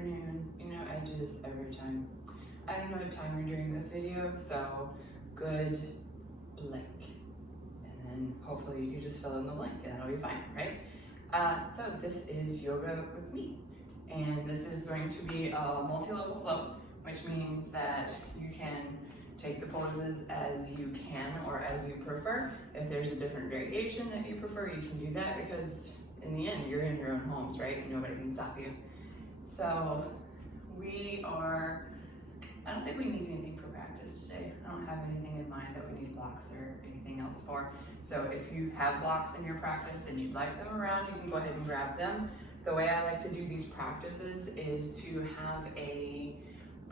afternoon. You know, I do this every time. I don't know what time you're doing this video, so good blank. And then hopefully you can just fill in the blank and that'll be fine, right? So this is yoga with me. And this is going to be a multi-level flow, which means that you can take the poses as you can or as you prefer. If there's a different variation that you prefer, you can do that because in the end, you're in your own homes, right? Nobody can stop you. So I don't think we need anything for practice today. I don't have anything in mind that we need blocks or anything else for. So if you have blocks in your practice and you'd like them around, you can go ahead and grab them. The way I like to do these practices is to have a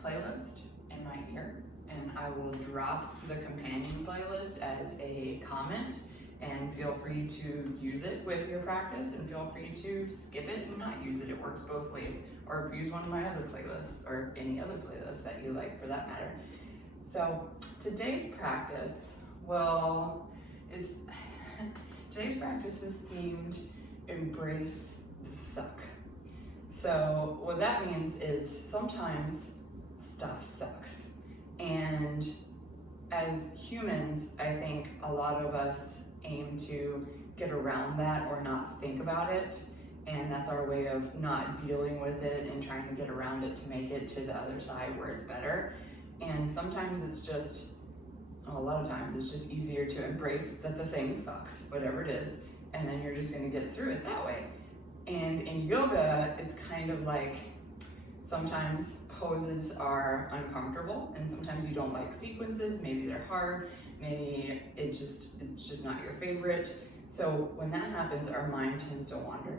playlist in my ear, and I will drop the companion playlist as a comment, and feel free to use it with your practice and feel free to skip it and not use it. It works both ways. Or use one of my other playlists or any other playlist that you like for that matter. So today's practice is themed Embrace the Suck. So what that means is sometimes stuff sucks. And as humans, I think a lot of us aim to get around that or not think about it. And that's our way of not dealing with it and trying to get around it to make it to the other side where it's better. And sometimes a lot of times it's just easier to embrace that the thing sucks, whatever it is, and then you're just gonna get through it that way. And in yoga, it's kind of like sometimes poses are uncomfortable and sometimes you don't like sequences, maybe they're hard, maybe it's just not your favorite. So when that happens, our mind tends to wander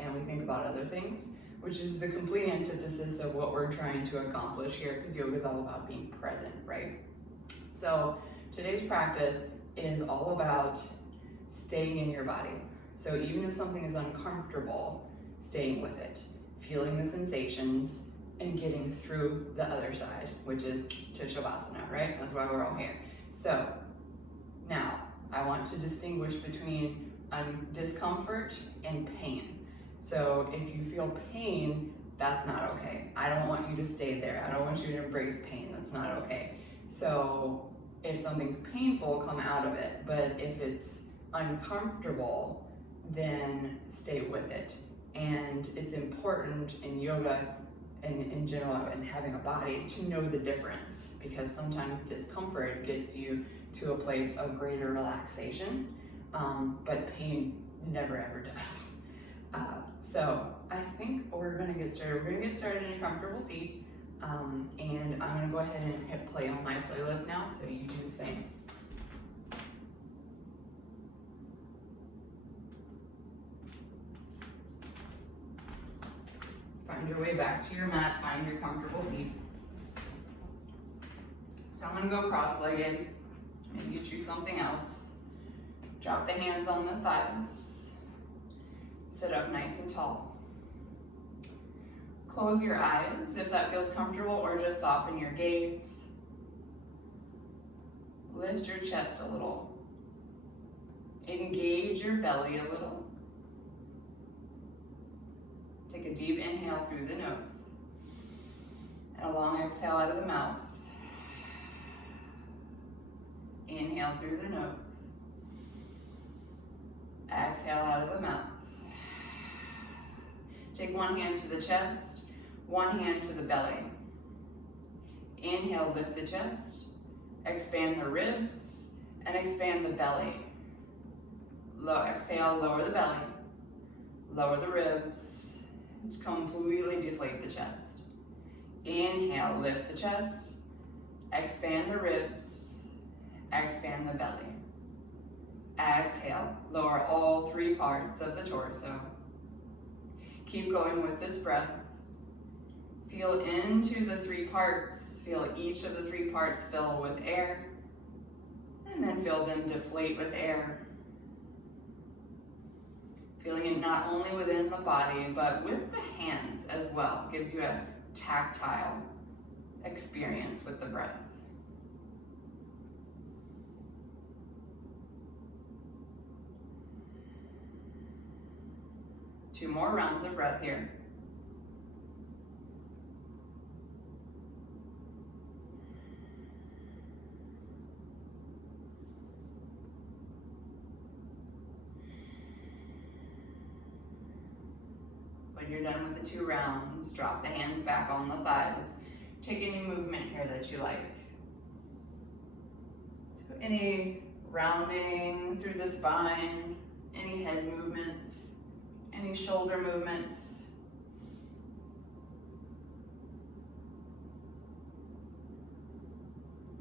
and we think about other things, which is the complete antithesis of what we're trying to accomplish here, because yoga is all about being present, right? So today's practice is all about staying in your body. So even if something is uncomfortable, staying with it, feeling the sensations, and getting through the other side, which is to Shavasana, right? That's why we're all here. So now I want to distinguish between discomfort and pain. So if you feel pain, that's not okay. I don't want you to stay there. I don't want you to embrace pain. That's not okay. So if something's painful, come out of it. But if it's uncomfortable, then stay with it. And it's important in yoga and in general and having a body to know the difference, because sometimes discomfort gets you to a place of greater relaxation, but pain never ever does. So I think we're gonna get started. We're gonna get started in a comfortable seat, and I'm gonna go ahead and hit play on my playlist now, so you do the same. Find your way back to your mat, find your comfortable seat. So I'm gonna go cross-legged and get you something else. Drop the hands on the thighs. Sit up nice and tall. Close your eyes if that feels comfortable, or just soften your gaze. Lift your chest a little. Engage your belly a little. Take a deep inhale through the nose and a long exhale out of the mouth. Inhale through the nose. Exhale out of the mouth. Take one hand to the chest, one hand to the belly. Inhale, lift the chest, expand the ribs, and expand the belly. Exhale, lower the belly, lower the ribs, and completely deflate the chest. Inhale, lift the chest, expand the ribs, expand the belly. Exhale, lower all three parts of the torso. Keep going with this breath. Feel into the three parts. Feel each of the three parts fill with air, and then feel them deflate with air. Feeling it not only within the body, but with the hands as well. Gives you a tactile experience with the breath. 2 more rounds of breath here. When you're done with the 2 rounds, drop the hands back on the thighs. Take any movement here that you like. So any rounding through the spine, any head movements, any shoulder movements.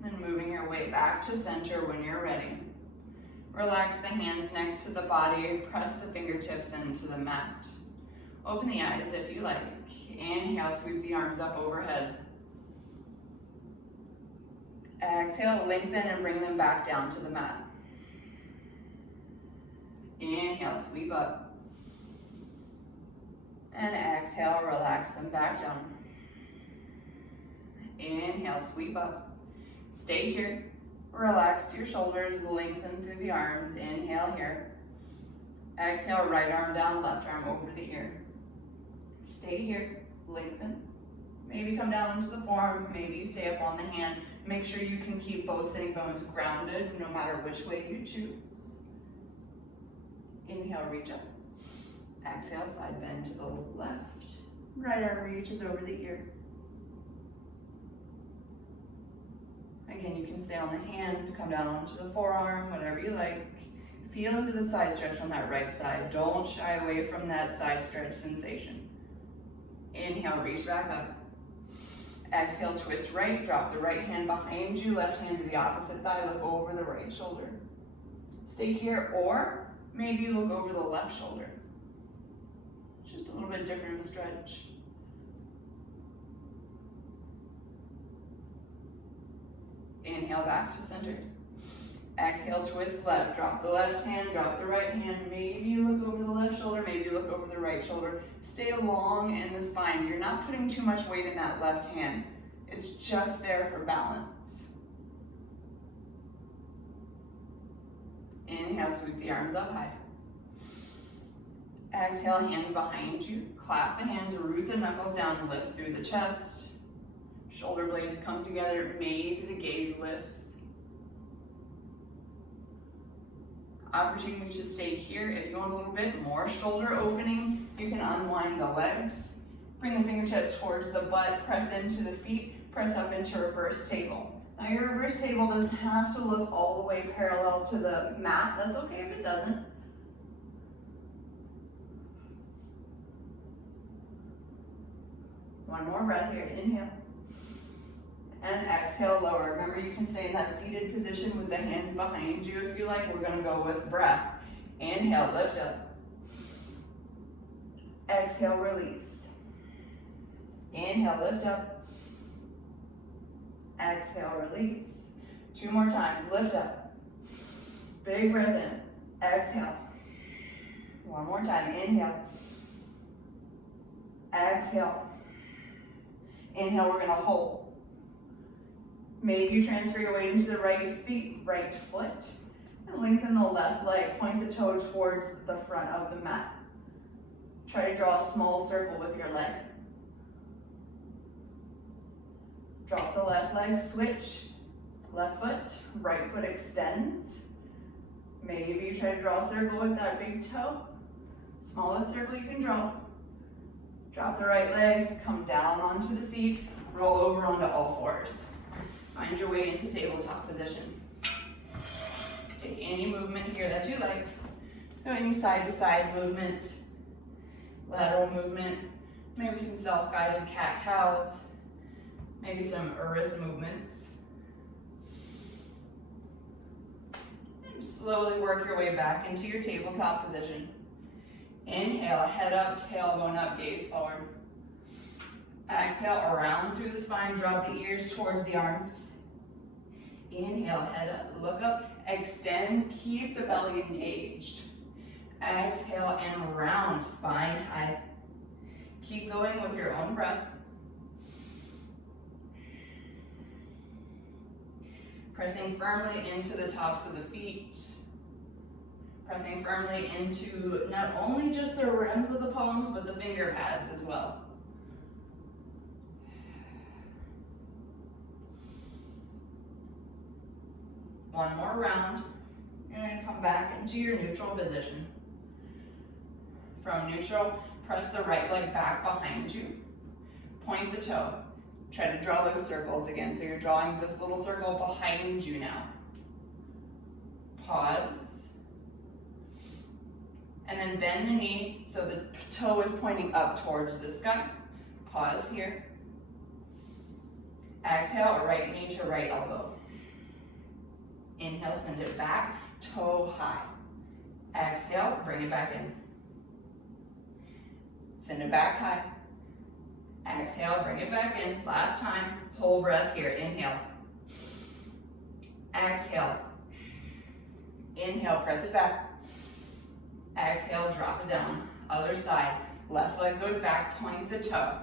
Then moving your way back to center when you're ready. Relax the hands next to the body, press the fingertips into the mat. Open the eyes if you like. Inhale, sweep the arms up overhead. Exhale, lengthen and bring them back down to the mat. Inhale, sweep up. And exhale, relax them back down. Inhale, sweep up. Stay here. Relax your shoulders, lengthen through the arms. Inhale here. Exhale, right arm down, left arm over the ear. Stay here, lengthen. Maybe come down into the forearm, maybe you stay up on the hand. Make sure you can keep both sitting bones grounded no matter which way you choose. Inhale, reach up. Exhale, side bend to the left. Right arm reaches over the ear. Again, you can stay on the hand, come down onto the forearm, whatever you like. Feel into the side stretch on that right side. Don't shy away from that side stretch sensation. Inhale, reach back up. Exhale, twist right, drop the right hand behind you, left hand to the opposite thigh, look over the right shoulder. Stay here, or maybe you look over the left shoulder. Just a little bit different of a stretch. Inhale, back to center. Exhale, twist left, drop the left hand, drop the right hand. Maybe you look over the left shoulder, maybe you look over the right shoulder. Stay long in the spine. You're not putting too much weight in that left hand. It's just there for balance. Inhale, sweep the arms up high. Exhale, hands behind you. Clasp the hands, root the knuckles down, lift through the chest. Shoulder blades come together, maybe the gaze lifts. Opportunity to stay here. If you want a little bit more shoulder opening, you can unwind the legs. Bring the fingertips towards the butt, press into the feet, press up into reverse table. Now your reverse table doesn't have to look all the way parallel to the mat. That's okay if it doesn't. One more breath here, inhale. And exhale, lower. Remember, you can stay in that seated position with the hands behind you if you like. We're gonna go with breath. Inhale, lift up. Exhale, release. Inhale, lift up. Exhale, release. 2 more times, lift up. Big breath in, exhale. 1 more time, inhale. Exhale. Inhale, we're gonna hold. Maybe you transfer your weight into the right foot, and lengthen the left leg, point the toe towards the front of the mat. Try to draw a small circle with your leg. Drop the left leg, switch, left foot, right foot extends. Maybe you try to draw a circle with that big toe. Smallest circle you can draw. Drop the right leg, come down onto the seat, roll over onto all fours. Find your way into tabletop position. Take any movement here that you like. So any side-to-side movement, lateral movement, maybe some self-guided cat-cows, maybe some wrist movements. And slowly work your way back into your tabletop position. Inhale, head up, tailbone up, gaze forward. Exhale, around through the spine, drop the ears towards the arms. Inhale, head up, look up, extend, keep the belly engaged. Exhale and round, spine high. Keep going with your own breath. Pressing firmly into the tops of the feet. Pressing firmly into not only just the rims of the palms, but the finger pads as well. One more round, and then come back into your neutral position. From neutral, Press the right leg back behind you. Point the toe. Try to draw those circles again. So you're drawing this little circle behind you now. Pause. And then bend the knee so the toe is pointing up towards the sky. Pause here. Exhale, right knee to right elbow. Inhale, send it back, toe high. Exhale, bring it back in. Send it back high. Exhale, bring it back in. Last time, whole breath here. Inhale. Exhale. Inhale, press it back. Exhale, drop it down. Other side. Left leg goes back, point the toe.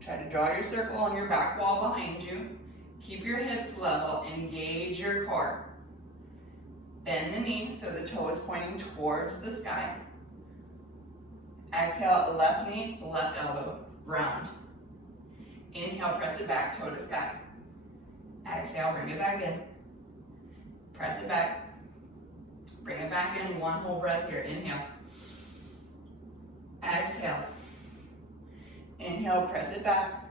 Try to draw your circle on your back wall behind you. Keep your hips level, engage your core. Bend the knee so the toe is pointing towards the sky. Exhale, left knee, left elbow, round. Inhale, press it back, toe to sky. Exhale, bring it back in. Press it back. Bring it back in, one whole breath here. Inhale. Exhale. Inhale, press it back.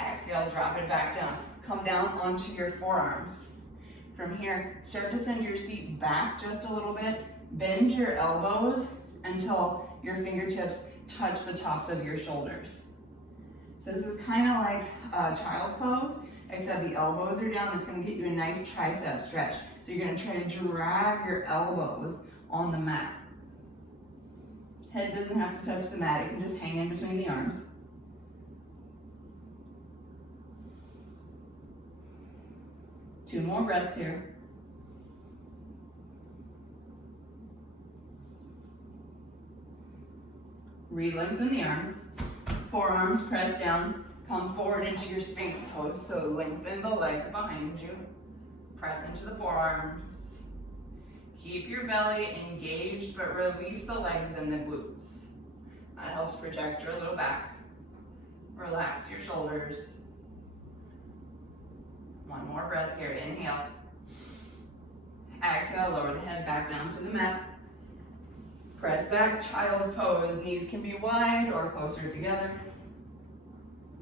Exhale, drop it back down. Come down onto your forearms. From here, start to send your seat back just a little bit. Bend your elbows until your fingertips touch the tops of your shoulders. So this is kind of like child's pose, except the elbows are down. It's going to get you a nice tricep stretch. So you're going to try to drag your elbows on the mat. Head doesn't have to touch the mat. It can just hang in between the arms. Two more breaths here. Re-lengthen the arms. Forearms press down. Come forward into your Sphinx pose. So lengthen the legs behind you. Press into the forearms. Keep your belly engaged, but release the legs and the glutes. That helps protect your low back. Relax your shoulders. One more breath here. Inhale. Exhale, lower the head back down to the mat. Press back, child's pose. Knees can be wide or closer together.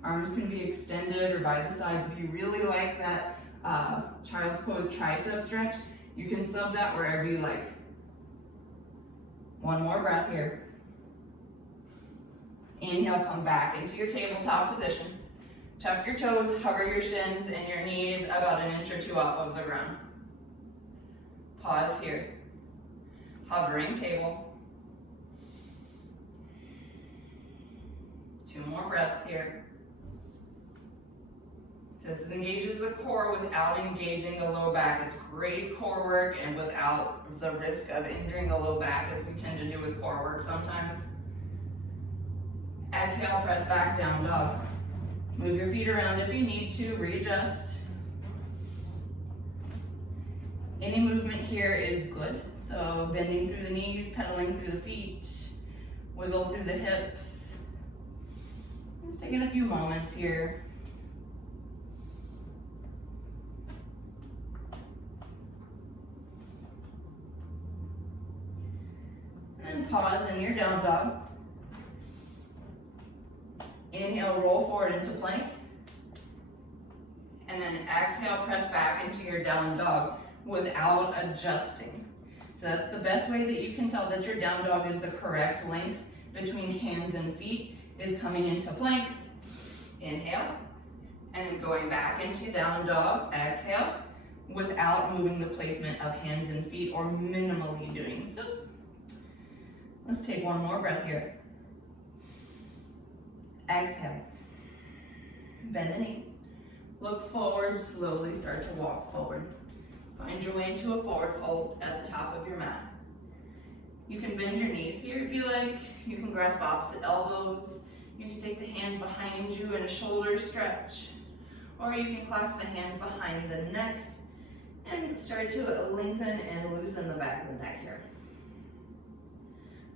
Arms can be extended or by the sides. If you really like that child's pose tricep stretch, you can sub that wherever you like. One more breath here. Inhale, come back into your tabletop position. Tuck your toes, hover your shins and your knees about an inch or two off of the ground. Pause here. Hovering table. Two more breaths here. This engages the core without engaging the low back. It's great core work and without the risk of injuring the low back, as we tend to do with core work sometimes. Exhale, press back, down dog. Move your feet around if you need to, readjust. Any movement here is good. So bending through the knees, pedaling through the feet, wiggle through the hips. Just taking a few moments here. And then pause in your down dog. Inhale, roll forward into plank. And then exhale, press back into your down dog without adjusting. So that's the best way that you can tell that your down dog is the correct length between hands and feet, is coming into plank. Inhale, and then going back into down dog, exhale, without moving the placement of hands and feet or minimally doing so. Let's take one more breath here. Exhale. Bend the knees. Look forward, slowly start to walk forward. Find your way into a forward fold at the top of your mat. You can bend your knees here if you like. You can grasp opposite elbows. You can take the hands behind you in a shoulder stretch. Or you can clasp the hands behind the neck and start to lengthen and loosen the back of the neck here.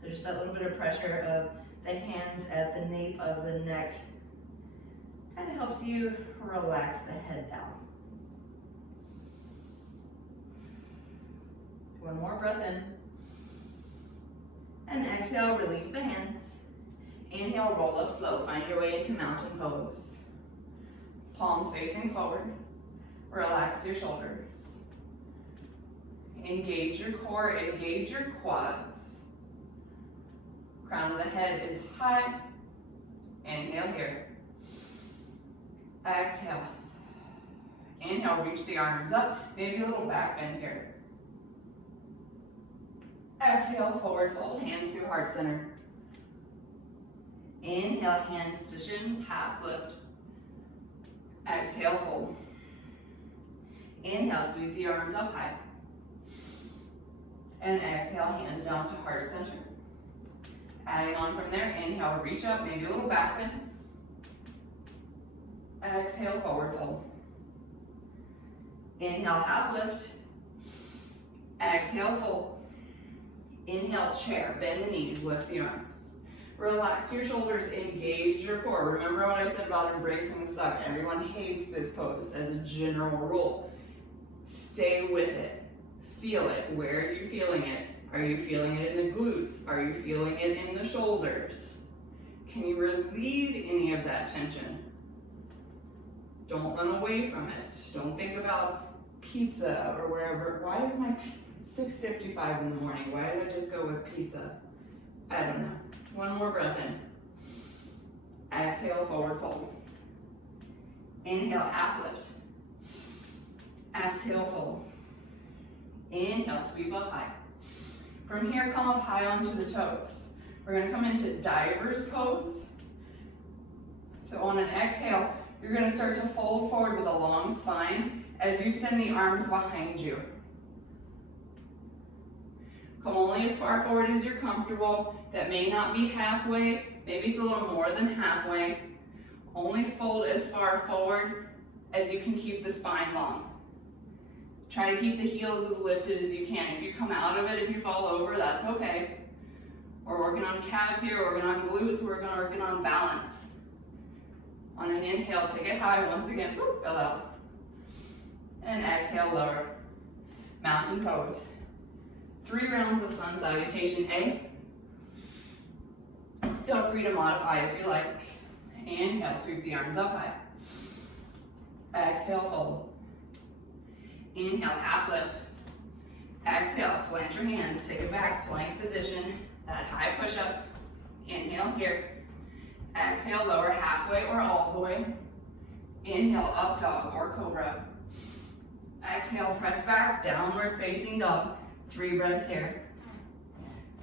So just that little bit of pressure of the hands at the nape of the neck kind of helps you relax the head down. One more breath in. And exhale, release the hands. Inhale, roll up slow. Find your way into mountain pose. Palms facing forward. Relax your shoulders. Engage your core, engage your quads. Crown of the head is high. Inhale here. Exhale. Inhale, reach the arms up. Maybe a little back bend here. Exhale, forward fold, hands through heart center. Inhale, hands to shins, half lift. Exhale, fold. Inhale, sweep the arms up high. And exhale, hands down to heart center. Adding on from there, inhale, reach up, maybe a little back bend. Exhale, forward fold. Inhale, half lift. Exhale, fold. Inhale, chair, bend the knees, lift the arms. Relax your shoulders, engage your core. Remember what I said about embracing the suck. Everyone hates this pose as a general rule. Stay with it. Feel it. Where are you feeling it? Are you feeling it in the glutes? Are you feeling it in the shoulders? Can you relieve any of that tension? Don't run away from it. Don't think about pizza or wherever. Why is my 6:55 in the morning? Why did I just go with pizza? I don't know. One more breath in. Exhale, forward fold. Inhale, half lift. Exhale, fold. Inhale, sweep up high. From here, come up high onto the toes. We're gonna come into diver's pose. So on an exhale, you're gonna start to fold forward with a long spine as you send the arms behind you. Come only as far forward as you're comfortable. That may not be halfway, maybe it's a little more than halfway. Only fold as far forward as you can keep the spine long. Try to keep the heels as lifted as you can. If you come out of it, if you fall over, that's okay. We're working on calves here, we're working on glutes, we're working on balance. On an inhale, take it high once again, whoop, fill out. And exhale, lower. Mountain pose. 3 rounds of sun salutation A. Feel free to modify if you like. Inhale, sweep the arms up high. Exhale, fold. Inhale, half lift. Exhale, plant your hands, take it back, plank position, that high push up. Inhale here. Exhale, lower halfway or all the way. Inhale, up dog or cobra. Exhale, press back, downward facing dog. 3 breaths here.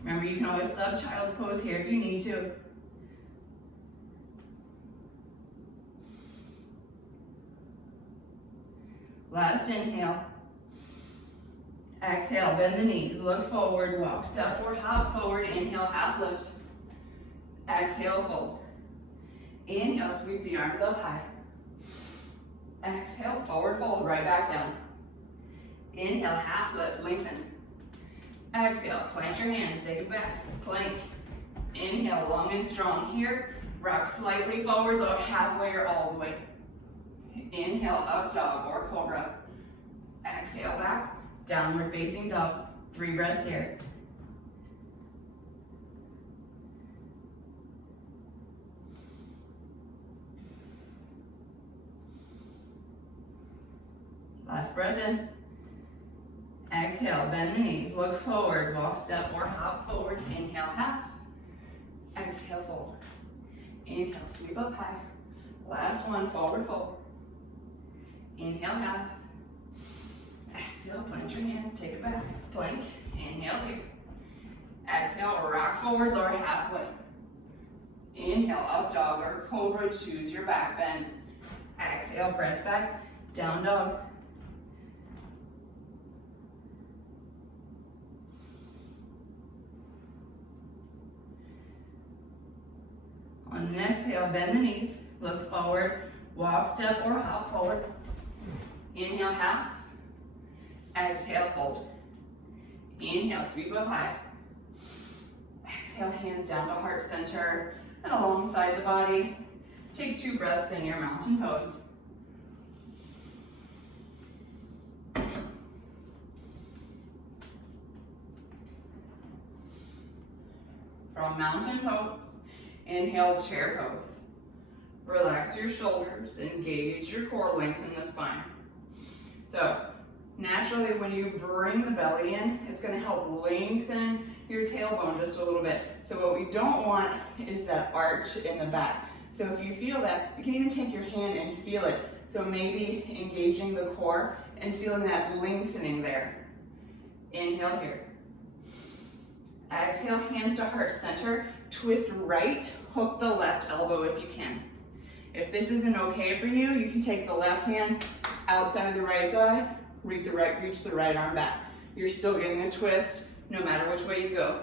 Remember, you can always sub child's pose here if you need to. Last inhale. Exhale, bend the knees, look forward, walk, step, or hop forward. Inhale, half lift. Exhale, fold. Inhale, sweep the arms up high. Exhale, forward fold, right back down. Inhale, half lift, lengthen. Exhale, plant your hands, take it back, plank. Inhale, long and strong here. Rock slightly forward or halfway or all the way. Inhale, up dog or cobra. Exhale, back, downward facing dog. 3 breaths here. Last breath in. Exhale, bend the knees, look forward, walk, step, or hop forward. Inhale, half. Exhale, fold. Inhale, sweep up high. Last one, forward fold. Inhale, half. Exhale, plant your hands, take it back, plank. Inhale here. Exhale, rock forward, lower halfway. Inhale, up dog or cobra, choose your back bend. Exhale, press back, down dog. On an exhale, bend the knees, look forward, walk, step, or hop forward. Inhale, half. Exhale, fold. Inhale, sweep up high. Exhale, hands down to heart center and alongside the body. Take 2 breaths in your mountain pose. From mountain pose, Inhale, chair pose. Relax your shoulders, engage your core, lengthen the spine. So naturally when you bring the belly in, it's gonna help lengthen your tailbone just a little bit. So what we don't want is that arch in the back. So if you feel that, you can even take your hand and feel it. So maybe engaging the core and feeling that lengthening there. Inhale here. Exhale, hands to heart center. Twist right, hook the left elbow if you can. If this isn't okay for you, you can take the left hand outside of the right thigh, reach the right arm back. You're still getting a twist no matter which way you go.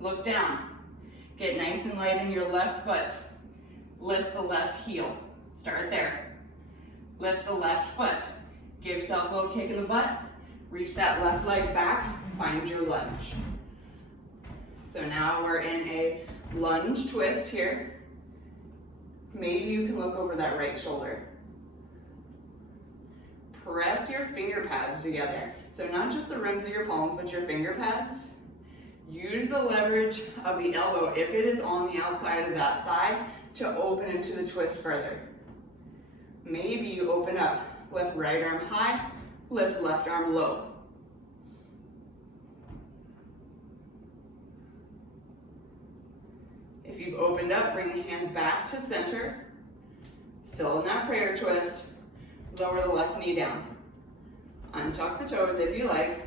Look down. Get nice and light in your left foot. Lift the left heel. Start there. Lift the left foot. Give yourself a little kick in the butt. Reach that left leg back. Find your lunge. So now we're in a lunge twist here. Maybe you can look over that right shoulder. Press your finger pads together. So not just the rims of your palms, but your finger pads. Use the leverage of the elbow, if it is on the outside of that thigh, to open into the twist further. Maybe you open up, lift right arm high, lift left arm low. If you've opened up, bring the hands back to center. Still in that prayer twist. Lower the left knee down. Untuck the toes if you like.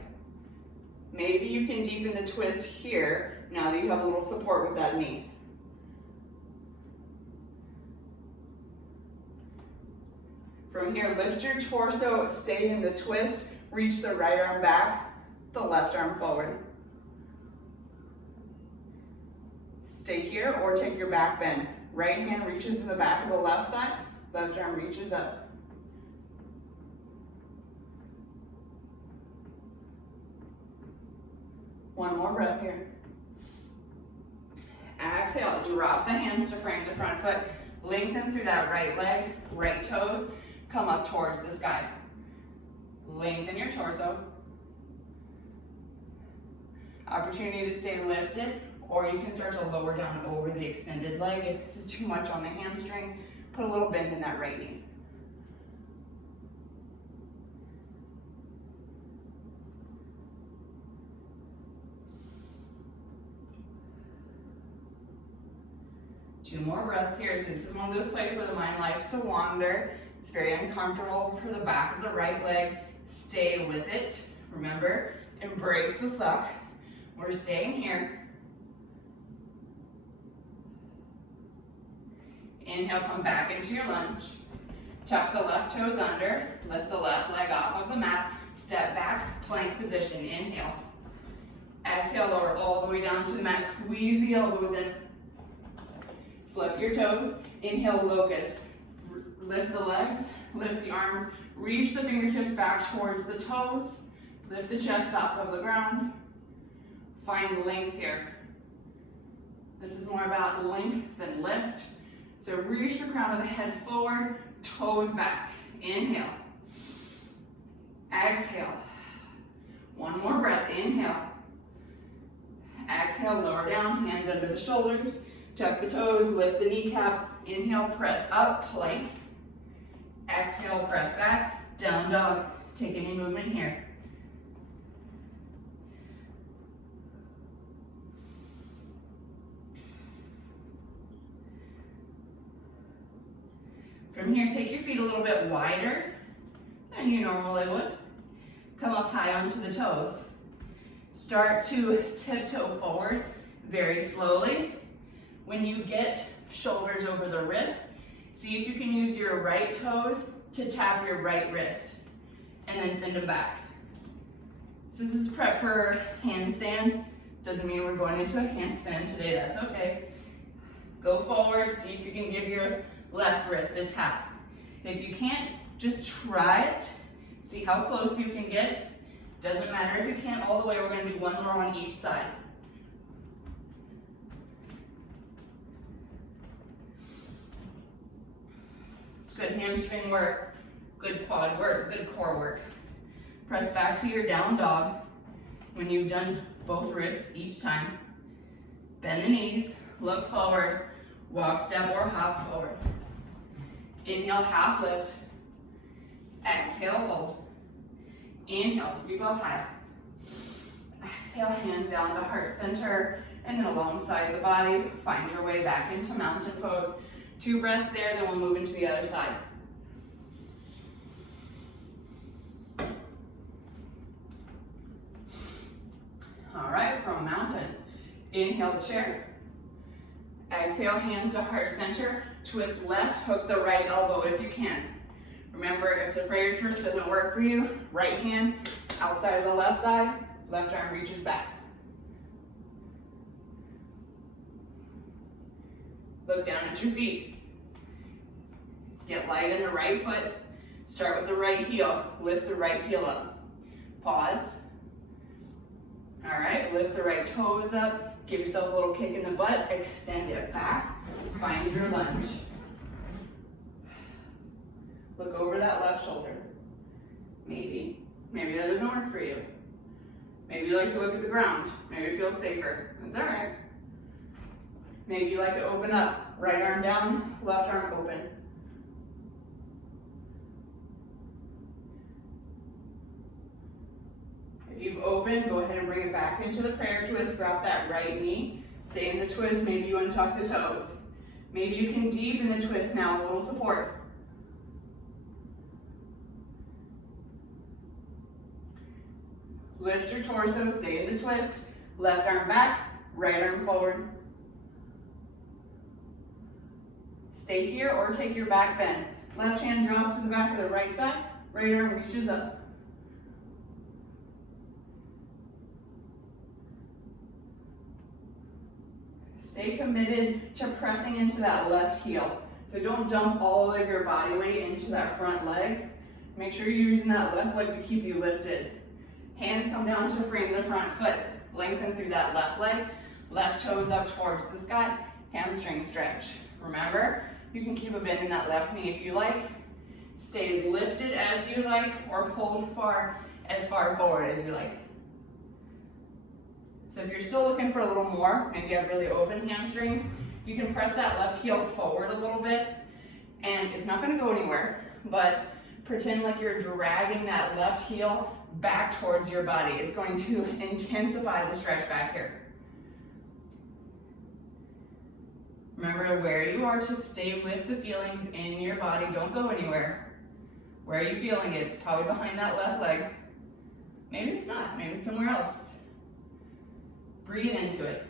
Maybe you can deepen the twist here now that you have a little support with that knee. From here, lift your torso, stay in the twist, reach the right arm back, the left arm forward. Stay here or take your back bend. Right hand reaches to the back of the left thigh, left arm reaches up. One more breath here. Exhale, drop the hands to frame the front foot. Lengthen through that right leg, right toes, come up towards the sky. Lengthen your torso. Opportunity to stay lifted, or you can start to lower down over the extended leg. If this is too much on the hamstring, put a little bend in that right knee. Two more breaths here. So this is one of those places where the mind likes to wander. It's very uncomfortable for the back of the right leg. Stay with it. Remember, embrace the suck. We're staying here. Inhale, come back into your lunge. Tuck the left toes under. Lift the left leg off of the mat. Step back, plank position. Inhale. Exhale, lower all the way down to the mat. Squeeze the elbows in. Flip your toes. Inhale, locust. Lift the legs, lift the arms, reach the fingertips back towards the toes. Lift the chest off of the ground. Find length here. This is more about length than lift. So reach the crown of the head forward, toes back. Inhale. Exhale. One more breath. Inhale. Exhale, lower down, hands under the shoulders. Tuck the toes, lift the kneecaps. Inhale, press up, plank. Exhale, press back, down dog. Take any movement here. From here, take your feet a little bit wider than you normally would. Come up high onto the toes. Start to tiptoe forward very slowly. When you get shoulders over the wrists, see if you can use your right toes to tap your right wrist and then send them back. So this is prep for handstand. Doesn't mean we're going into a handstand today, that's okay. Go forward, see if you can give your left wrist a tap. If you can't, just try it. See how close you can get. Doesn't matter if you can't all the way, we're gonna do one more on each side. It's good hamstring work, good quad work, good core work. Press back to your down dog when you've done both wrists each time. Bend the knees, look forward, walk, step, or hop forward. Inhale, half lift. Exhale, fold. Inhale, sweep up high. Exhale, hands down to heart center, and then alongside the body, find your way back into mountain pose. 2 breaths there, then we'll move into the other side. All right, from mountain, inhale, chair. Exhale, hands to heart center. Twist left, hook the right elbow if you can. Remember, if the prayer twist doesn't work for you, right hand outside of the left thigh, left arm reaches back. Look down at your feet. Get light in the right foot. Start with the right heel. Lift the right heel up. Pause. All right, lift the right toes up. Give yourself a little kick in the butt. Extend it back. Find your lunge. Look over that left shoulder. Maybe that doesn't work for you. Maybe you like to look at the ground. Maybe it feels safer. That's all right. Maybe you like to open up. Right arm down, left arm open. If you've opened, go ahead and bring it back into the prayer twist. Drop that right knee. Stay in the twist. Maybe you untuck the toes. Maybe you can deepen the twist now, a little support. Lift your torso, stay in the twist. Left arm back, right arm forward. Stay here or take your back bend. Left hand drops to the back of the right thigh, right arm reaches up. Stay committed to pressing into that left heel. So don't dump all of your body weight into that front leg. Make sure you're using that left leg to keep you lifted. Hands come down to frame the front foot. Lengthen through that left leg. Left toes up towards the sky. Hamstring stretch. Remember, you can keep a bend in that left knee if you like. Stay as lifted as you like, or fold as far forward as you like. So if you're still looking for a little more, maybe you have really open hamstrings, you can press that left heel forward a little bit, and it's not going to go anywhere, but pretend like you're dragging that left heel back towards your body. It's going to intensify the stretch back here. Remember where you are to stay with the feelings in your body. Don't go anywhere. Where are you feeling it? It's probably behind that left leg. Maybe it's not. Maybe it's somewhere else. Breathe into it.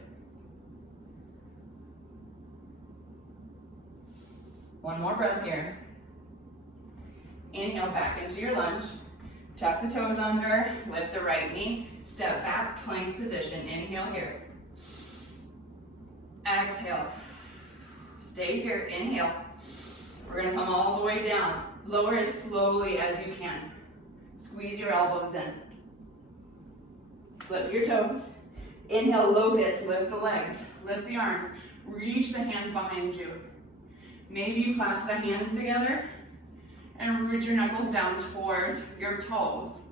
One more breath here. Inhale back into your lunge. Tuck the toes under, lift the right knee, step back, plank position. Inhale here. Exhale. Stay here, inhale. We're gonna come all the way down. Lower as slowly as you can. Squeeze your elbows in. Flip your toes. Inhale, locust, lift the legs, lift the arms, reach the hands behind you. Maybe you clasp the hands together and root your knuckles down towards your toes.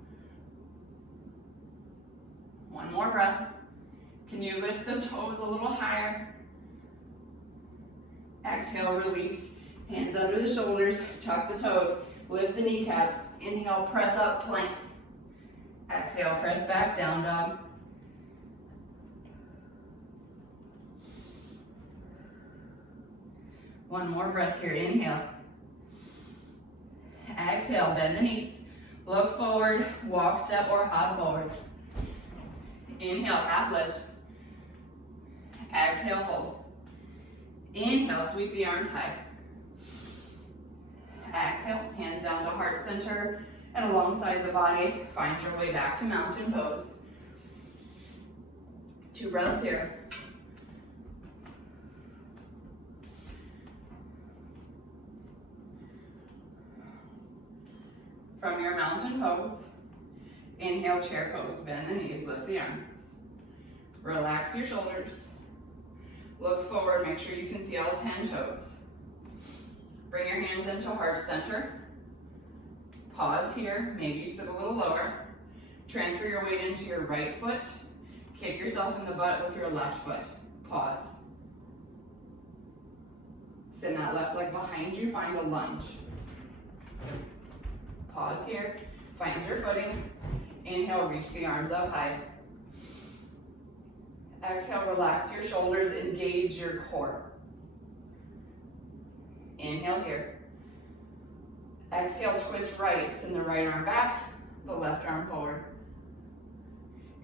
One more breath. Can you lift the toes a little higher? Exhale, release. Hands under the shoulders, tuck the toes, lift the kneecaps. Inhale, press up, plank. Exhale, press back, down dog. One more breath here, inhale. Exhale, bend the knees. Look forward, walk, step, or hop forward. Inhale, half lift. Exhale, fold. Inhale, sweep the arms high. Exhale, hands down to heart center, and alongside the body, find your way back to mountain pose. 2 breaths here. From your mountain pose, inhale, chair pose. Bend the knees, lift the arms. Relax your shoulders. Look forward, make sure you can see all 10 toes. Bring your hands into heart center. Pause here, maybe you sit a little lower. Transfer your weight into your right foot. Kick yourself in the butt with your left foot. pause. Send that left leg behind you, find a lunge. Pause here, find your footing. Inhale, reach the arms up high. Exhale, relax your shoulders, engage your core. Inhale here. Exhale, twist right, send the right arm back, the left arm forward.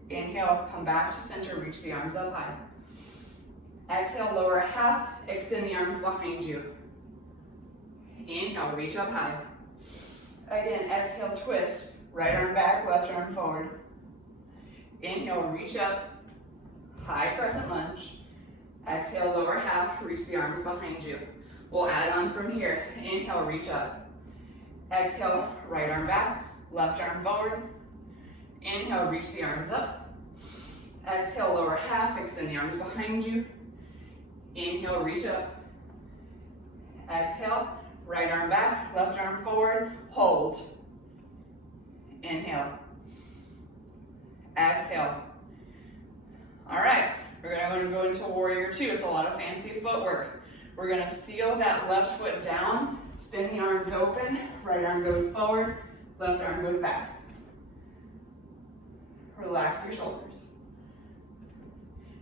Inhale, come back to center, reach the arms up high. Exhale, lower a half, extend the arms behind you. Inhale, reach up high. Again, exhale, twist, right arm back, left arm forward. Inhale, reach up, high crescent lunge. Exhale, lower half, reach the arms behind you. We'll add on from here. Inhale, reach up. Exhale, right arm back, left arm forward. Inhale, reach the arms up. Exhale, lower half, extend the arms behind you. Inhale, reach up. Exhale, right arm back, left arm forward, hold. Inhale. Exhale. All right, we're gonna go into warrior two. It's a lot of fancy footwork. We're gonna seal that left foot down, spin the arms open, right arm goes forward, left arm goes back. Relax your shoulders.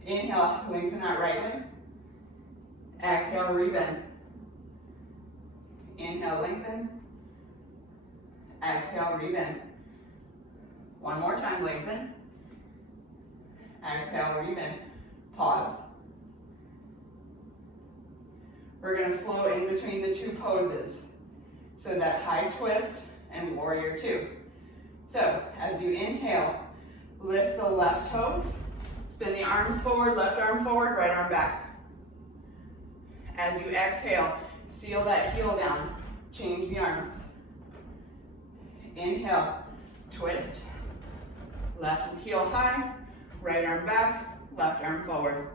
Inhale, lengthen that right leg. Exhale, rebend. Inhale, lengthen. Exhale, rebend. One more time, lengthen. Exhale, rebend. Pause. We're going to flow in between the two poses. So that high twist and warrior two. So as you inhale, lift the left toes, spin the arms forward, left arm forward, right arm back. As you exhale, seal that heel down, change the arms. Inhale, twist, left heel high, right arm back, left arm forward.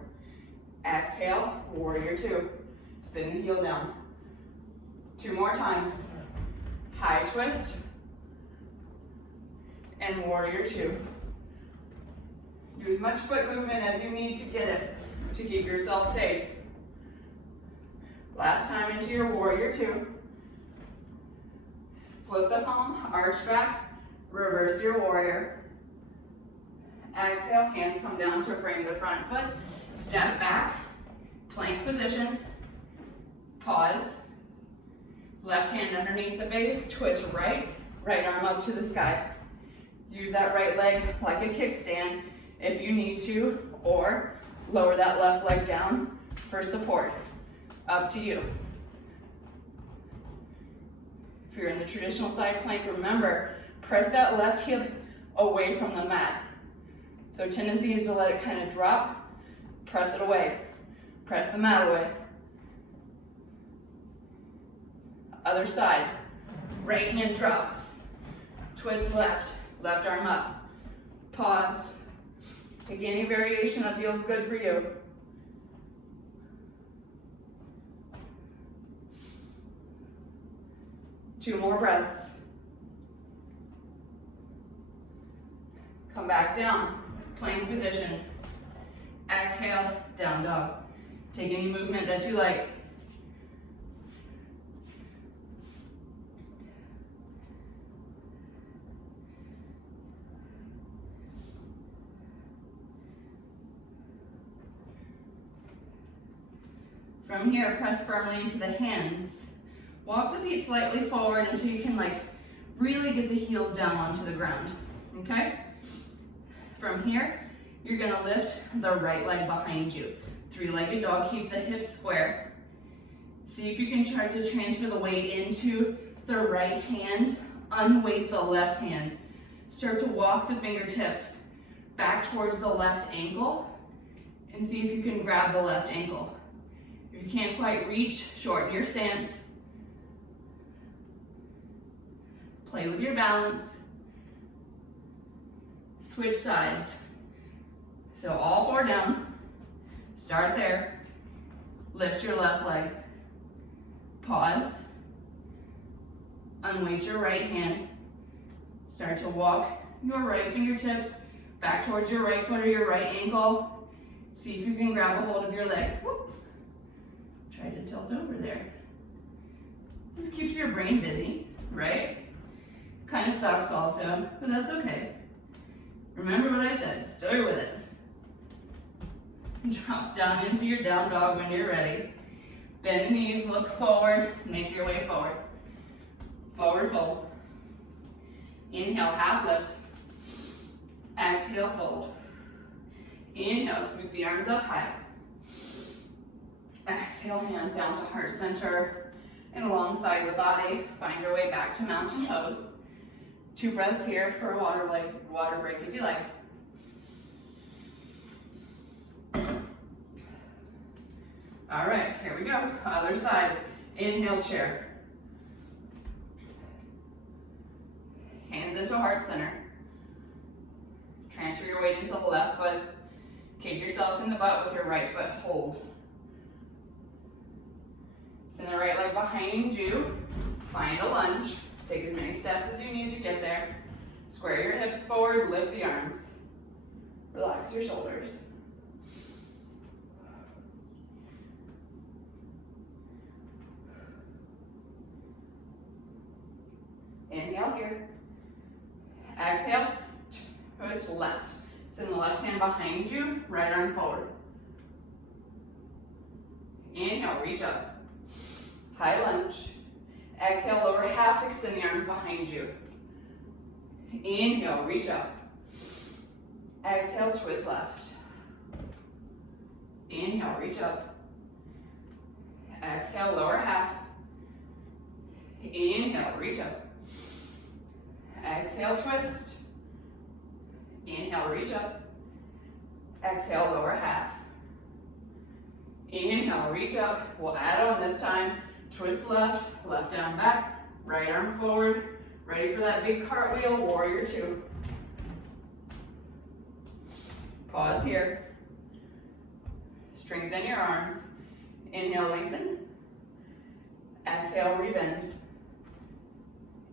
Exhale, warrior two, spin the heel down. Two more times, high twist, and warrior two. Do as much foot movement as you need to get it to keep yourself safe. Last time into your warrior two. Flip the palm, arch back, reverse your warrior. Exhale, hands come down to frame the front foot. Step back, plank position. Pause. Left hand underneath the face, twist right, right arm up to the sky. Use that right leg like a kickstand if you need to, or lower that left leg down for support. Up to you. If you're in the traditional side plank, remember, press that left hip away from the mat. So tendency is to let it kind of drop, press it away, press the mat away. Other side, right hand drops, twist left, left arm up, pause. Take any variation that feels good for you. Two more breaths. Come back down, plank position. Exhale, down dog. Take any movement that you like. From here, press firmly into the hands. Walk the feet slightly forward until you can really get the heels down onto the ground, okay? From here, you're gonna lift the right leg behind you. Three-legged dog, keep the hips square. See if you can try to transfer the weight into the right hand, unweight the left hand. Start to walk the fingertips back towards the left ankle and see if you can grab the left ankle. If you can't quite reach, shorten your stance. Play with your balance. Switch sides. So all four down. Start there. Lift your left leg. Pause. Unweight your right hand. Start to walk your right fingertips back towards your right foot or your right ankle. See if you can grab a hold of your leg. Whoop. Try to tilt over there. This keeps your brain busy, right? Kind of sucks also, but that's okay. Remember what I said, stay with it. Drop down into your down dog when you're ready. Bend the knees, look forward, make your way forward. Forward fold. Inhale, half lift. Exhale, fold. Inhale, sweep the arms up high. Exhale, hands down to heart center and alongside the body. Find your way back to mountain pose. 2 breaths here for a water break if you like. All right, here we go. Other side. Inhale, chair. Hands into heart center. Transfer your weight into the left foot. Kick yourself in the butt with your right foot. Hold. Send the right leg behind you. Find a lunge. Take as many steps as you need to get there. Square your hips forward, lift the arms. Relax your shoulders. Inhale here. Exhale, twist left. Send the left hand behind you, right arm forward. Inhale, reach up. High lunge. Exhale, lower half, extend the arms behind you. Inhale, reach up. Exhale, twist left. Inhale, reach up. Exhale, lower half. Inhale, reach up. Exhale, twist. Inhale, reach up. Exhale, lower half. Inhale, reach up. We'll add on this time. Twist left, left down back, right arm forward. Ready for that big cartwheel, warrior 2. Pause here. Strengthen your arms. Inhale, lengthen. Exhale, rebend.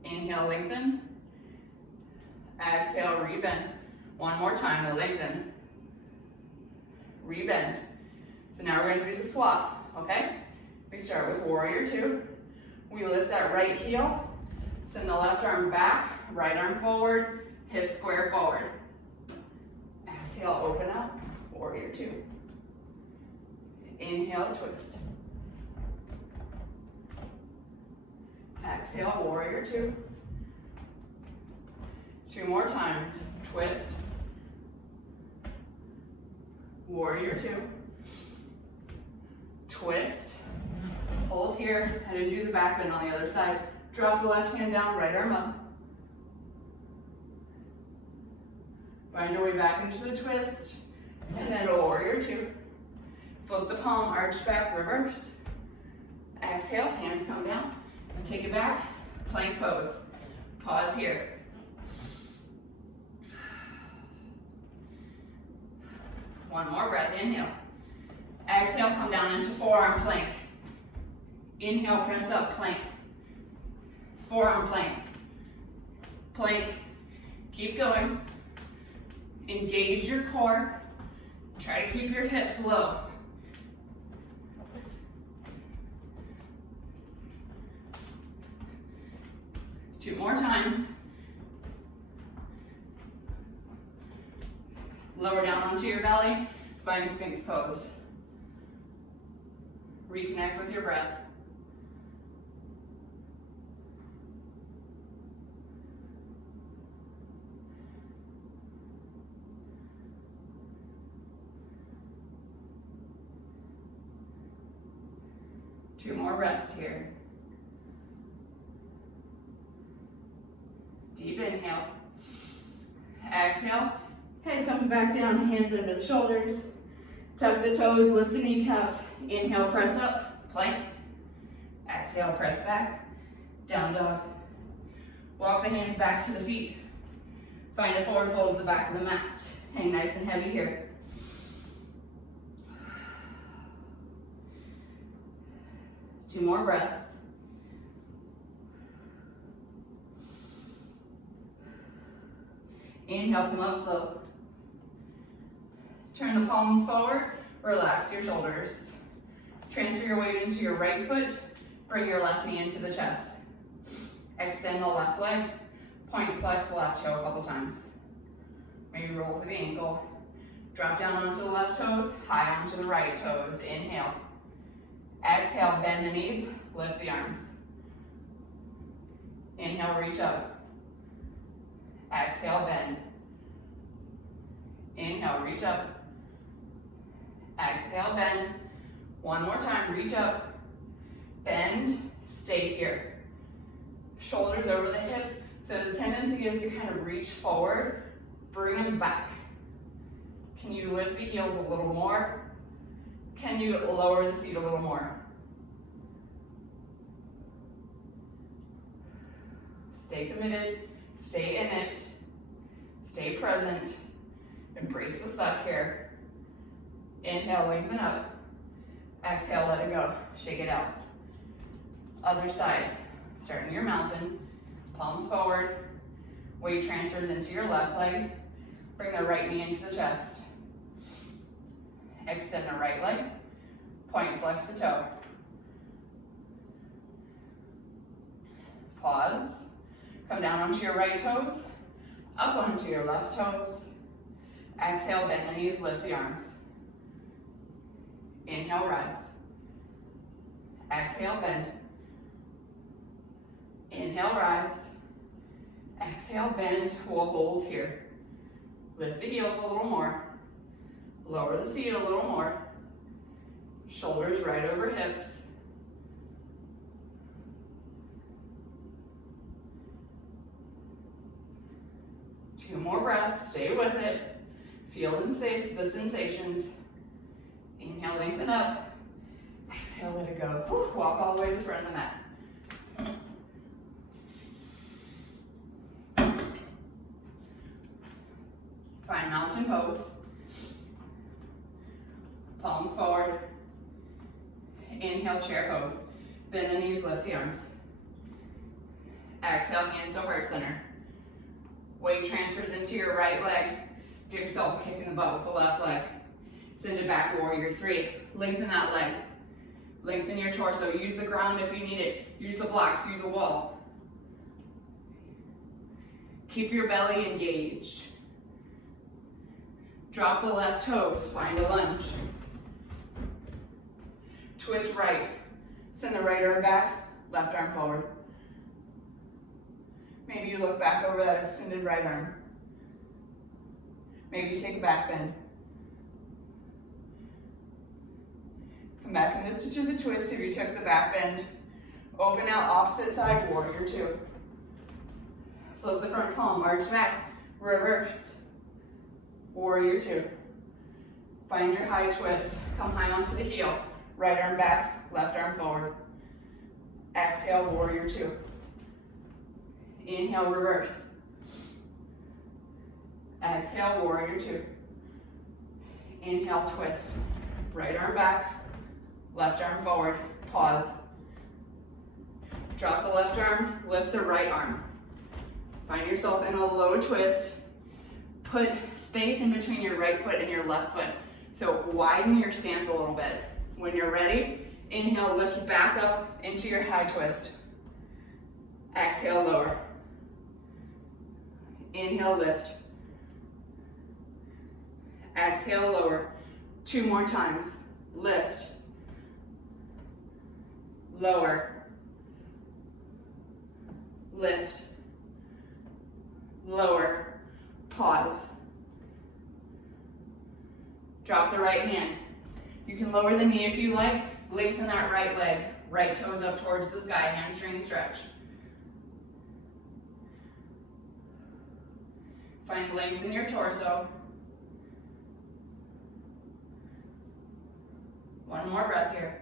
Inhale, lengthen. Exhale, rebend. One more time to lengthen. Rebend. So now we're going to do the swap, okay? We start with warrior 2. We lift that right heel. Send the left arm back, right arm forward, hips square forward. Exhale, open up, warrior 2. Inhale, twist. Exhale, warrior 2. 2 more times, twist. Warrior 2. Twist. Hold here, and then do the back bend on the other side. Drop the left hand down, right arm up. Find your way back into the twist, and then a warrior 2. Flip the palm, arch back, reverse. Exhale, hands come down, and take it back, plank pose. Pause here. One more breath, inhale. Exhale, come down into forearm plank. Inhale, press up, plank. Forearm plank. Plank. Keep going. Engage your core. Try to keep your hips low. Two more times. Lower down onto your belly. Find Sphinx pose. Reconnect with your breath. Two more breaths here. Deep inhale. Exhale. Head comes back down, hands under the shoulders. Tuck the toes, lift the kneecaps. Inhale, press up, plank. Exhale, press back, down dog. Walk the hands back to the feet. Find a forward fold at the back of the mat. Hang nice and heavy here. Two more breaths. Inhale, come up slow. Turn the palms forward, relax your shoulders. Transfer your weight into your right foot, bring your left knee into the chest. Extend the left leg, point flex the left toe a couple times. Maybe roll to the ankle. Drop down onto the left toes, high onto the right toes. Inhale. Exhale, bend the knees, lift the arms. Inhale, reach up. Exhale, bend. Inhale, reach up. Exhale, bend. One more time, reach up. Bend, stay here. Shoulders over the hips, so the tendency is to kind of reach forward, bring them back. Can you lift the heels a little more? Can you lower the seat a little more? Stay committed, stay in it, stay present, embrace the suck here. Inhale, lengthen up. Exhale, let it go, shake it out. Other side, starting your mountain, palms forward, weight transfers into your left leg, bring the right knee into the chest. Extend the right leg, point flex the toe. Pause, come down onto your right toes, up onto your left toes. Exhale, bend the knees, lift the arms. Inhale, rise. Exhale, bend. Inhale, rise. Exhale, bend. We'll hold here. Lift the heels a little more. Lower the seat a little more. Shoulders right over hips. Two more breaths, stay with it. Feel the sensations. Inhale, lengthen up. Exhale, let it go. Whew, walk all the way to the front of the mat. Find mountain pose. Palms forward. Inhale, chair pose. Bend the knees, lift the arms. Exhale, hands to heart center. Weight transfers into your right leg. Give yourself a kick in the butt with the left leg. Send it back, warrior three. Lengthen that leg. Lengthen your torso. Use the ground if you need it. Use the blocks, use a wall. Keep your belly engaged. Drop the left toes, find a lunge. Twist right. Send the right arm back, left arm forward. Maybe you look back over that extended right arm. Maybe you take a back bend. Come back into the twist if you took the back bend. Open out opposite side, warrior two. Flip the front palm, arch back, reverse. Warrior two. Find your high twist. Come high onto the heel. Right arm back, left arm forward. Exhale, warrior two. Inhale, reverse. Exhale, warrior two. Inhale, twist. Right arm back, left arm forward. Pause. Drop the left arm, lift the right arm. Find yourself in a low twist. Put space in between your right foot and your left foot. So widen your stance a little bit. When you're ready, inhale, lift back up into your high twist. Exhale, lower. Inhale, lift. Exhale, lower. Two more times. Lift. Lower. Lift. Lower. Pause. Drop the right hand. You can lower the knee if you like. Lengthen that right leg. Right toes up towards the sky. Hamstring stretch. Find length in your torso. One more breath here.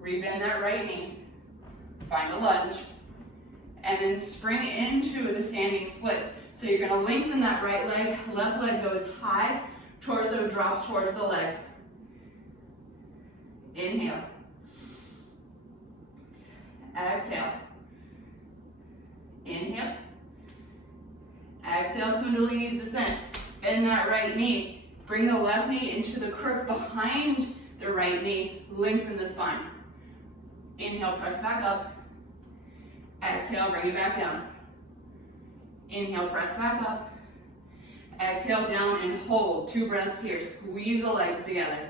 Rebend that right knee. Find a lunge. And then spring into the standing splits. So you're gonna lengthen that right leg. Left leg goes high. Torso drops towards the leg. Inhale. Exhale. Inhale. Exhale, Kundalini's descent. Bend that right knee. Bring the left knee into the crook behind the right knee. Lengthen the spine. Inhale, press back up. Exhale, bring it back down. Inhale, press back up. Exhale, down and hold. 2 breaths here. Squeeze the legs together.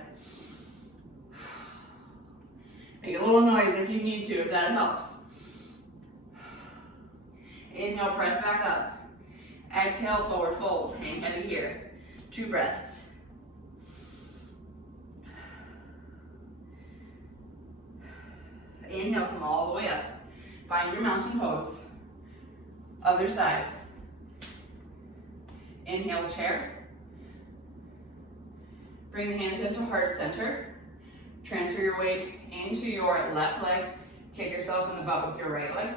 Make a little noise if you need to, if that helps. Inhale, press back up. Exhale, forward fold. Hang heavy here. 2 breaths. Inhale, come all the way up. Find your mountain pose. Other side. Inhale, chair. Bring the hands into heart center. Transfer your weight into your left leg. Kick yourself in the butt with your right leg.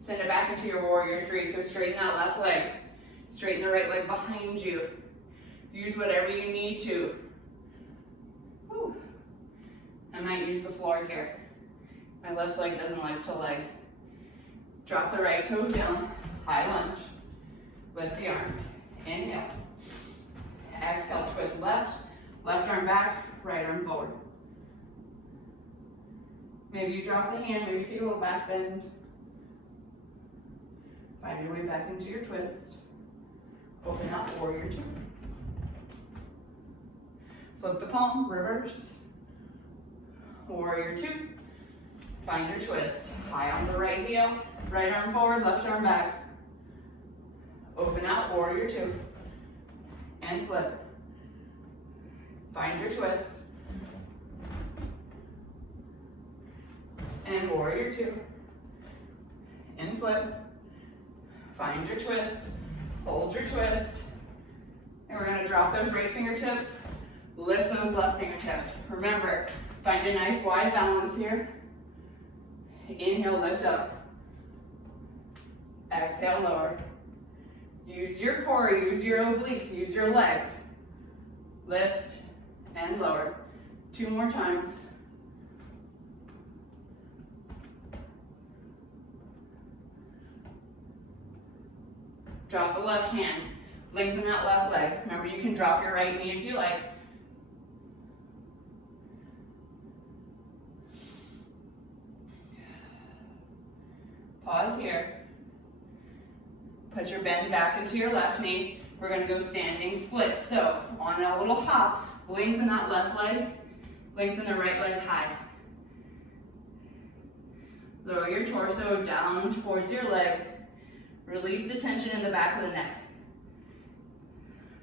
Send it back into your warrior 3. So straighten that left leg. Straighten the right leg behind you. Use whatever you need to. Whew. I might use the floor here. My left leg doesn't like to leg. Drop the right toes down. High lunge. Lift the arms. Inhale. Exhale, twist left. Left arm back, right arm forward. Maybe you drop the hand, maybe take a little back bend. Find your way back into your twist. Open up, warrior 2. Flip the palm, reverse. Warrior 2. Find your twist. High on the right heel, right arm forward, left arm back. Open out, warrior 2. And flip. Find your twist. And warrior 2. And flip. Find your twist. Hold your twist. And we're going to drop those right fingertips. Lift those left fingertips. Remember, find a nice wide balance here. Inhale, lift up. Exhale, lower. Use your core, use your obliques, use your legs. Lift and lower. 2 more times. Drop the left hand. Lengthen that left leg. Remember, you can drop your right knee if you like. Pause here. Put your bend back into your left knee. We're going to go standing splits. So on a little hop, lengthen that left leg, lengthen the right leg high. Lower your torso down towards your leg. Release the tension in the back of the neck.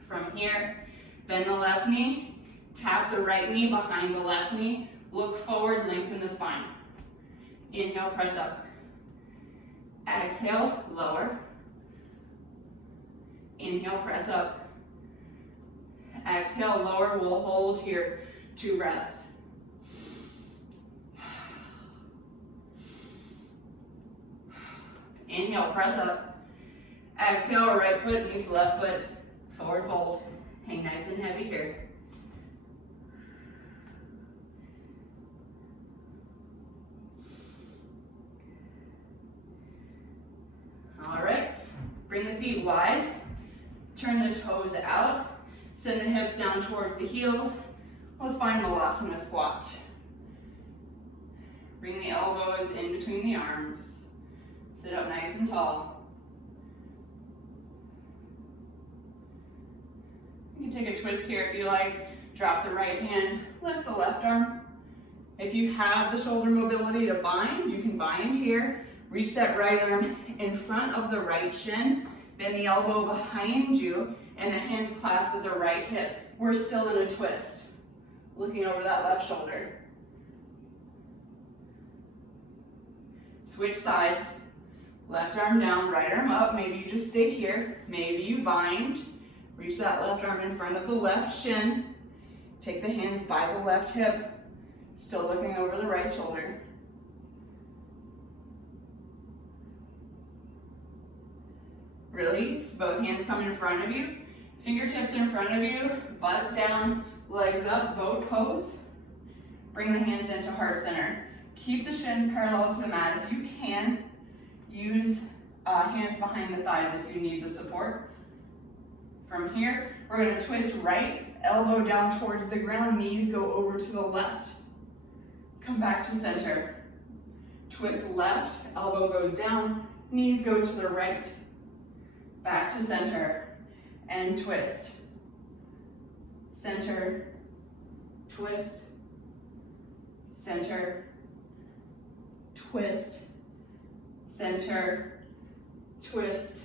From here, bend the left knee, tap the right knee behind the left knee, look forward, lengthen the spine. Inhale, press up. Exhale, lower. Inhale, press up. Exhale, lower. We'll hold here. 2 breaths. Inhale, press up. Exhale, right foot meets left foot. Forward fold. Hang nice and heavy here. All right. Bring the feet wide. Turn the toes out. Send the hips down towards the heels. Let's find Malasana squat. Bring the elbows in between the arms. Sit up nice and tall. You can take a twist here if you like. Drop the right hand, lift the left arm. If you have the shoulder mobility to bind, you can bind here. Reach that right arm in front of the right shin. Bend the elbow behind you and the hands clasp at the right hip. We're still in a twist. Looking over that left shoulder. Switch sides. Left arm down, right arm up. Maybe you just stay here. Maybe you bind. Reach that left arm in front of the left shin. Take the hands by the left hip. Still looking over the right shoulder. Release, both hands come in front of you. Fingertips in front of you, butts down, legs up, boat pose. Bring the hands into heart center. Keep the shins parallel to the mat if you can. Use hands behind the thighs if you need the support. From here, We're gonna twist right, elbow down towards the ground, knees go over to the left. Come back to center. Twist left, elbow goes down, knees go to the right. Back to center, and twist. Center, twist, center, twist, center, twist,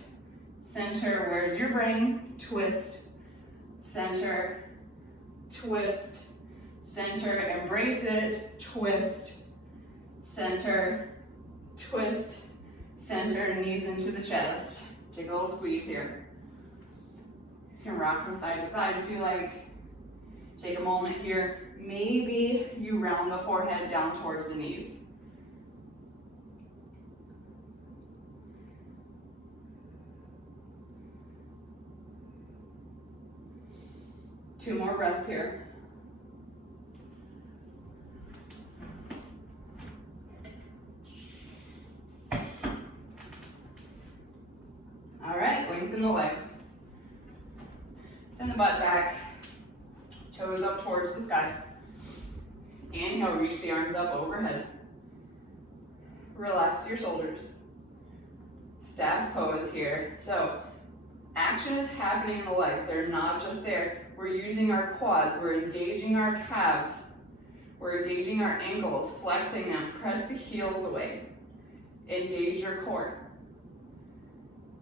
center. Where's your brain? Twist, center, twist, center. Embrace it. Twist, center, twist, center. Knees into the chest. Take a little squeeze here. You can rock from side to side if you like. Take a moment here. Maybe you round the forehead down towards the knees. Two more breaths here. All right, lengthen the legs. Send the butt back, toes up towards the sky. Inhale, reach the arms up overhead. Relax your shoulders. Staff pose here. So, action is happening in the legs. They're not just there. We're using our quads. We're engaging our calves. We're engaging our ankles, flexing them. Press the heels away. Engage your core.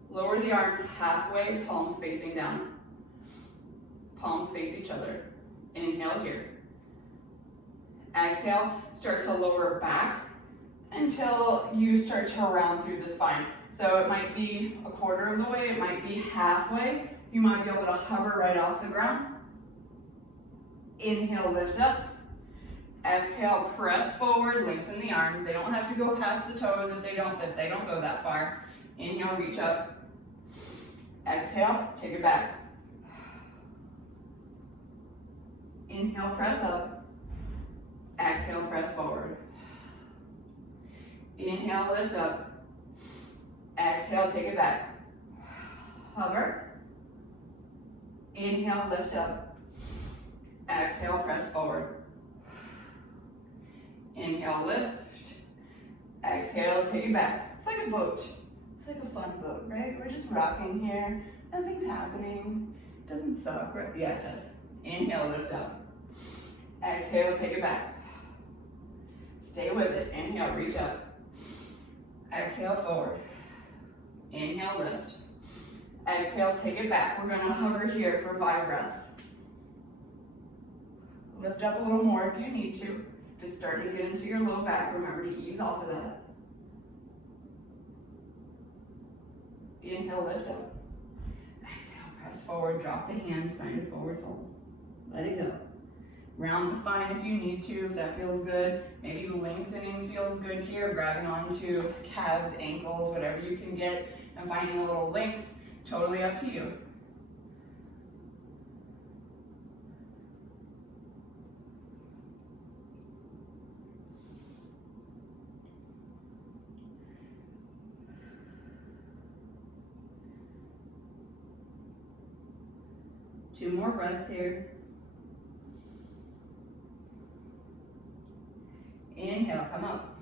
Lower the arms halfway, palms facing down. Palms face each other. Inhale here. Exhale, start to lower back until you start to round through the spine. So it might be a quarter of the way, it might be halfway. You might be able to hover right off the ground. Inhale, lift up. Exhale, press forward, lengthen the arms. They don't have to go past the toes if they don't go that far. Inhale, reach up. Exhale, take it back. Inhale, press up. Exhale, press forward. Inhale, lift up. Exhale, take it back. Hover. Inhale, lift up. Exhale, press forward. Inhale, lift. Exhale, take it back. It's like a boat. It's like a fun boat, right? We're just rocking here. Nothing's happening. It doesn't suck, right? Yeah, it does. Inhale, lift up. Exhale, take it back. Stay with it. Inhale, reach up. Exhale, forward. Inhale, lift. Exhale, take it back. We're gonna hover here for 5 breaths. Lift up a little more if you need to. If it's starting to get into your low back, remember to ease off of that. Inhale, lift up. Exhale, press forward, drop the hands, find a forward fold. Let it go. Round the spine if you need to, if that feels good. Maybe lengthening feels good here, grabbing onto calves, ankles, whatever you can get, and finding a little length. Totally up to you. Two more breaths here. Inhale, come up.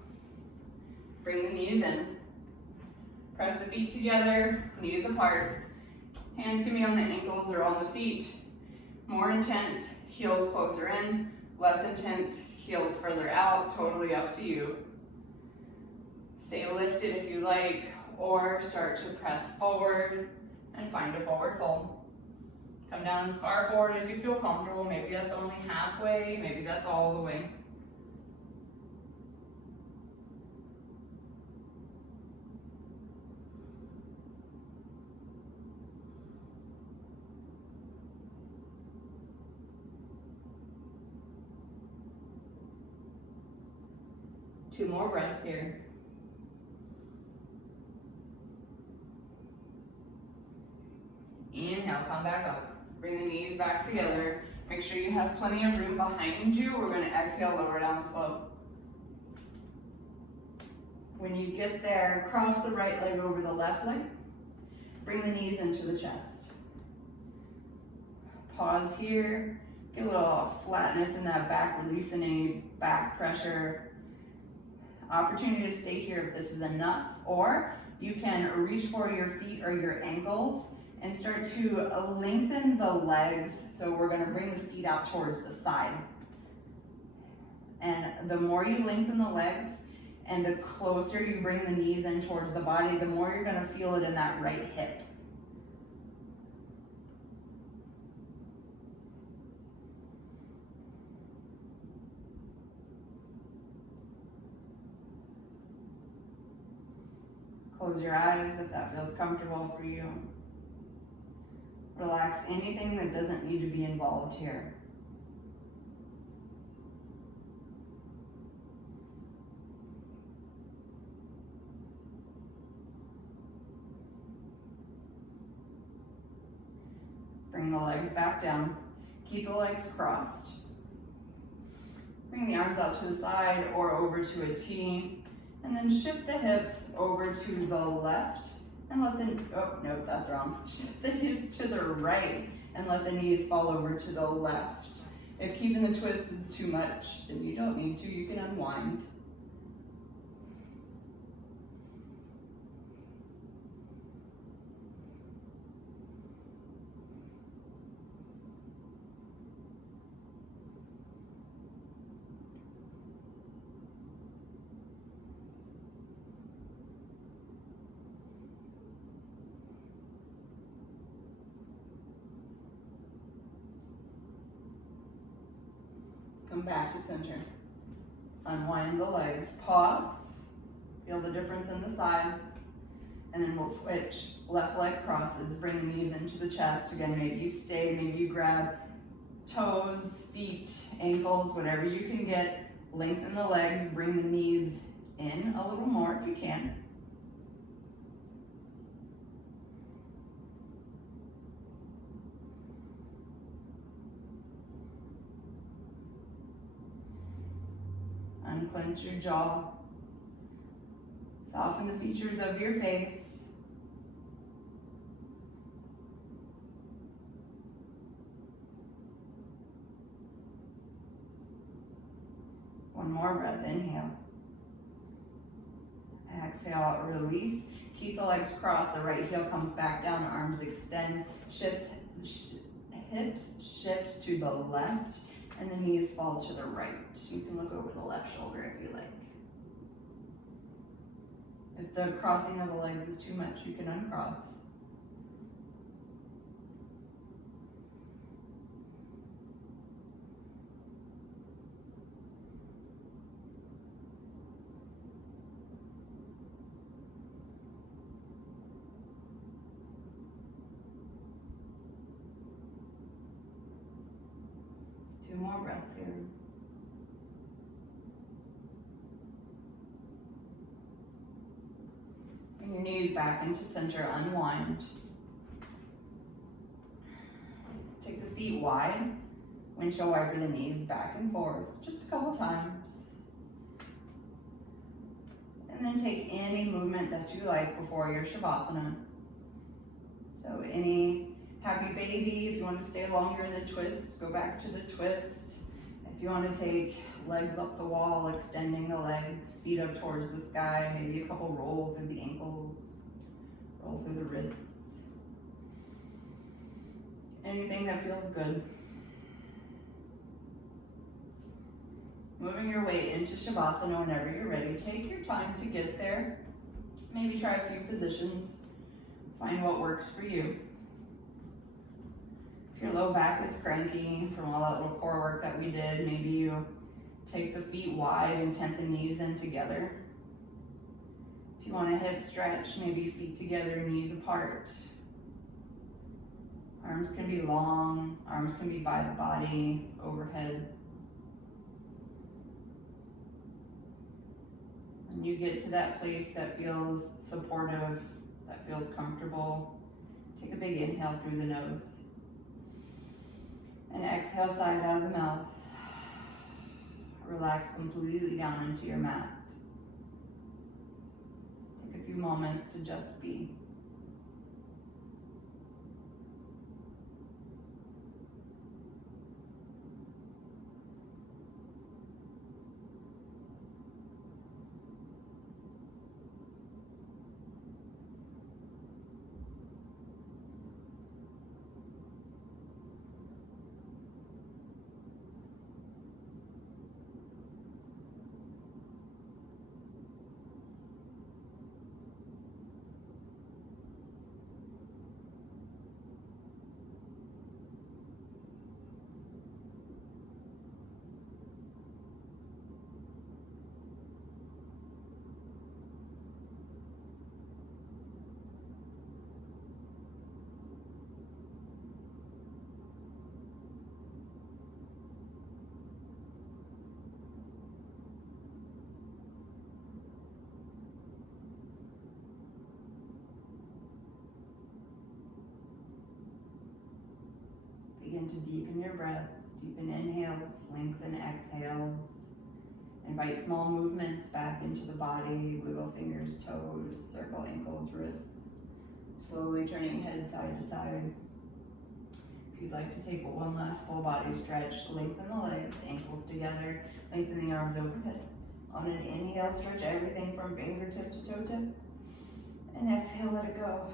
Bring the knees in. Press the feet together, knees apart. Hands can be on the ankles or on the feet. More intense, heels closer in. Less intense, heels further out. Totally up to you. Stay lifted if you like, or start to press forward and find a forward fold. Come down as far forward as you feel comfortable. Maybe that's only halfway, maybe that's all the way. Two more breaths here. Inhale, come back up. Bring the knees back together. Make sure you have plenty of room behind you. We're going to exhale, lower down slow. When you get there, cross the right leg over the left leg. Bring the knees into the chest. pause here. Get a little flatness in that back, release any back pressure. Opportunity to stay here if this is enough, or you can reach for your feet or your ankles and start to lengthen the legs. So we're gonna bring the feet out towards the side. And the more you lengthen the legs and the closer you bring the knees in towards the body, the more you're gonna feel it in that right hip. Close your eyes if that feels comfortable for you. Relax anything that doesn't need to be involved here. Bring the legs back down. Keep the legs crossed. Bring the arms out to the side or over to a T. And then shift the hips over to the left and let the, oh, nope, that's wrong. Shift the hips to the right and let the knees fall over to the left. If keeping the twist is too much, then you don't need to, you can unwind. Come back to center. Unwind the legs, pause, feel the difference in the sides, and then we'll switch. Left leg crosses, bring the knees into the chest. Again, maybe you stay, maybe you grab toes, feet, ankles, whatever you can get. Lengthen the legs, bring the knees in a little more if you can. Unclench your jaw. Soften the features of your face. One more breath, inhale. Exhale, release. Keep the legs crossed, the right heel comes back down, arms extend, hips shift to the left, and the knees fall to the right. You can look over the left shoulder if you like. If the crossing of the legs is too much, you can uncross. Two more breaths here. Bring your knees back into center, unwind. Take the feet wide. Windshield wiper the knees back and forth, just a couple times. And then take any movement that you like before your Shavasana. So any happy baby, if you want to stay longer in the twist, go back to the twist. If you want to take legs up the wall, extending the legs, feet up towards the sky, maybe a couple roll through the ankles, roll through the wrists. Anything that feels good. Moving your way into Shavasana whenever you're ready. Take your time to get there. Maybe try a few positions. Find what works for you. If your low back is cranky from all that little core work that we did, maybe you take the feet wide and tent the knees in together. If you want a hip stretch, maybe feet together, knees apart. Arms can be long, arms can be by the body, overhead. When you get to that place that feels supportive, that feels comfortable, take a big inhale through the nose. And exhale, side out of the mouth. Relax completely down into your mat. Take a few moments to just be. Begin to deepen your breath. Deepen inhales, lengthen exhales. Invite small movements back into the body. Wiggle fingers, toes, circle ankles, wrists. Slowly turning head side to side. If you'd like to take one last full body stretch, lengthen the legs, ankles together, lengthen the arms overhead. On an inhale, stretch everything from fingertip to toe tip. And exhale, let it go.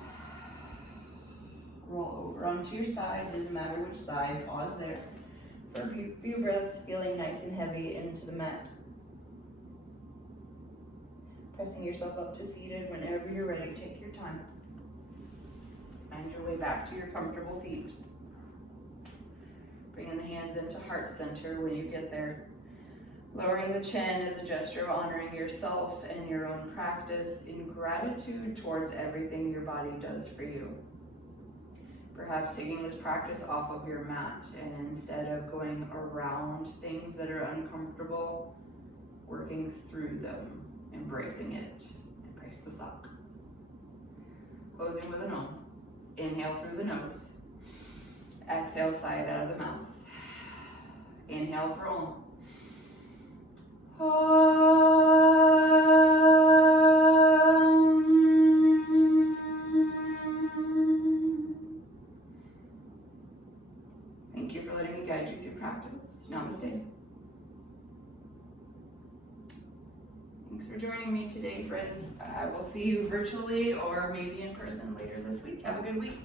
Roll over onto your side, doesn't matter which side, pause there. For a few breaths, feeling nice and heavy into the mat. Pressing yourself up to seated. Whenever you're ready, take your time. Find your way back to your comfortable seat. Bringing the hands into heart center when you get there. Lowering the chin is a gesture of honoring yourself and your own practice in gratitude towards everything your body does for you. Perhaps taking this practice off of your mat and instead of going around things that are uncomfortable, working through them, embracing it. Embrace the suck. Closing with an om. Inhale through the nose. Exhale, sigh it out of the mouth. Inhale for om. Thank you for letting me guide you through practice. Namaste. Thanks for joining me today, friends. I will see you virtually or maybe in person later this week. Have a good week.